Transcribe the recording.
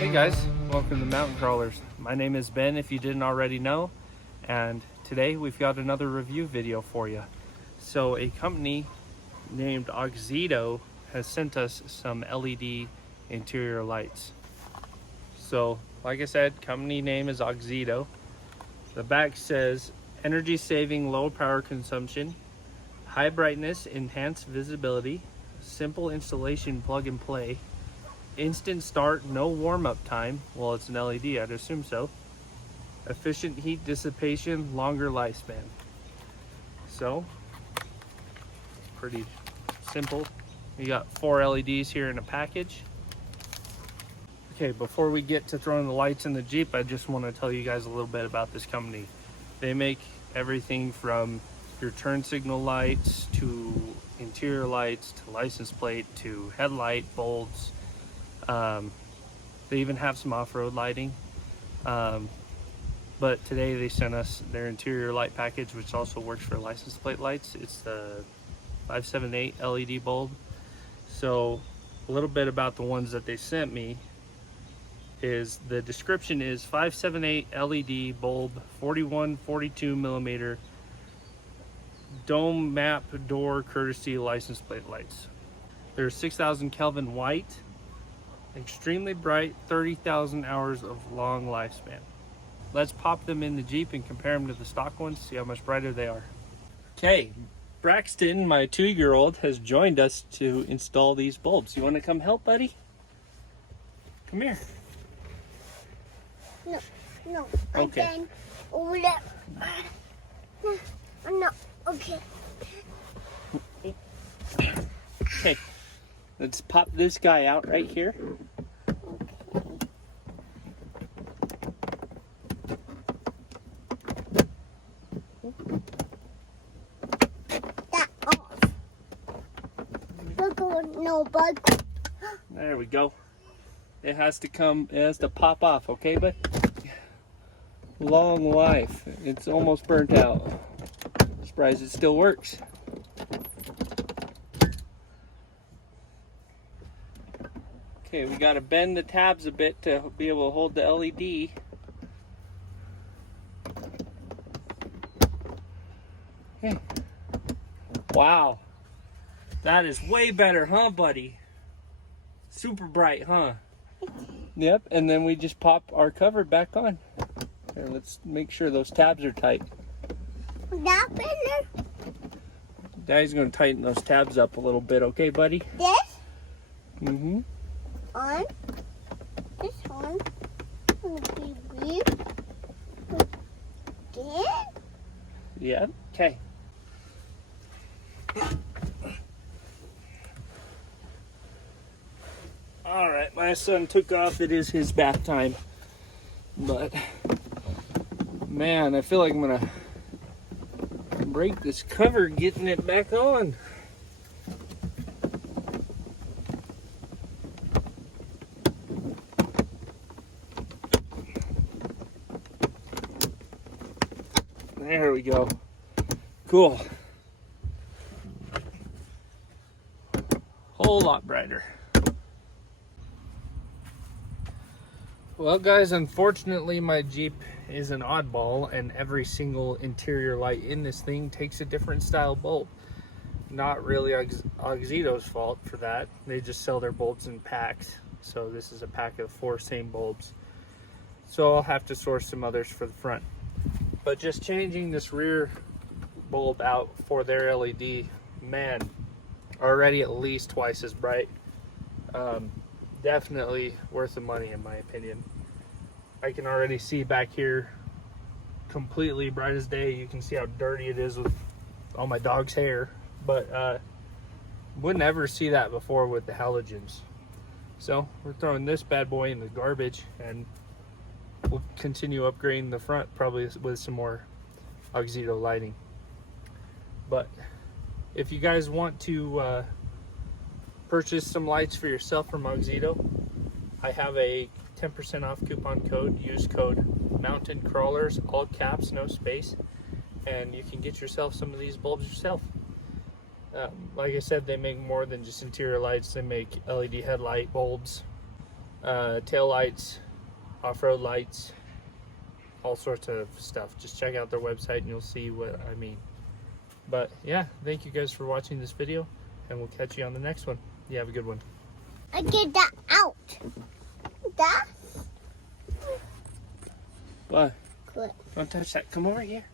Hey guys, welcome to Mountain Crawlers. My name is Ben, if you didn't already know, and today we've got another review video for you. So a company named AUXITO has sent us some LED interior lights. So like I said, company name is AUXITO. The back says energy saving, low power consumption, high brightness, enhanced visibility, simple installation, plug and play, instant start, no warm-up time. Well, it's an LED, I'd assume so. Efficient heat dissipation, longer lifespan. So, pretty simple. We got 4 LEDs here in a package. Okay, before we get to throwing the lights in the Jeep, I just want to tell you guys a little bit about this company. They make everything from your turn signal lights to interior lights to license plate to headlight bulbs. They even have some off-road lighting, but today they sent us their interior light package, which also works for license plate lights. It's the 578 LED bulb. So a little bit about the ones that they sent me is the description is 578 LED bulb, 41-42 millimeter dome map door courtesy license plate lights. They're 6,000 Kelvin white, extremely bright, 30,000 hours of long lifespan. Let's pop them in the Jeep and compare them to the stock ones, see how much brighter they are. Okay, Braxton, my 2-year-old, has joined us to install these bulbs. You want to come help, buddy? Come here. No, okay. Again. No, okay. Okay, let's pop this guy out right here. That off. No bug. There we go. It has to pop off, okay, but long life. It's almost burnt out. Surprised it still works. Okay, we got to bend the tabs a bit to be able to hold the LED. Okay. Wow. That is way better, huh, buddy? Super bright, huh? Yep, and then we just pop our cover back on. Here, let's make sure those tabs are tight. That better? Daddy's going to tighten those tabs up a little bit, okay, buddy? This? Mm-hmm. On. This one. Maybe. Again? Yeah, okay. All right, my son took off. It is his bath time. But, man, I feel like I'm going to break this cover getting it back on. There we go. Cool. Whole lot brighter. Well guys, unfortunately my Jeep is an oddball and every single interior light in this thing takes a different style bulb. Not really AUXITO's fault for that. They just sell their bulbs in packs. So this is a pack of 4 same bulbs. So I'll have to source some others for the front. But just changing this rear bulb out for their LED, man, already at least twice as bright. Definitely worth the money in my opinion. I can already see back here completely bright as day. You can see how dirty it is with all my dog's hair, but wouldn't ever see that before with the halogens. So we're throwing this bad boy in the garbage and we'll continue upgrading the front probably with some more AUXITO lighting. But if you guys want to purchase some lights for yourself from AUXITO, I have a 10% off coupon code. Use code Mountain Crawlers, all caps, no space, and you can get yourself some of these bulbs yourself. Like I said, they make more than just interior lights. They make LED headlight bulbs, tail lights, off-road lights, all sorts of stuff. Just check out their website and you'll see what I mean. But yeah, thank you guys for watching this video, and we'll catch you on the next one. You have a good one. I get that out. That What? good. Don't touch that. Come over here.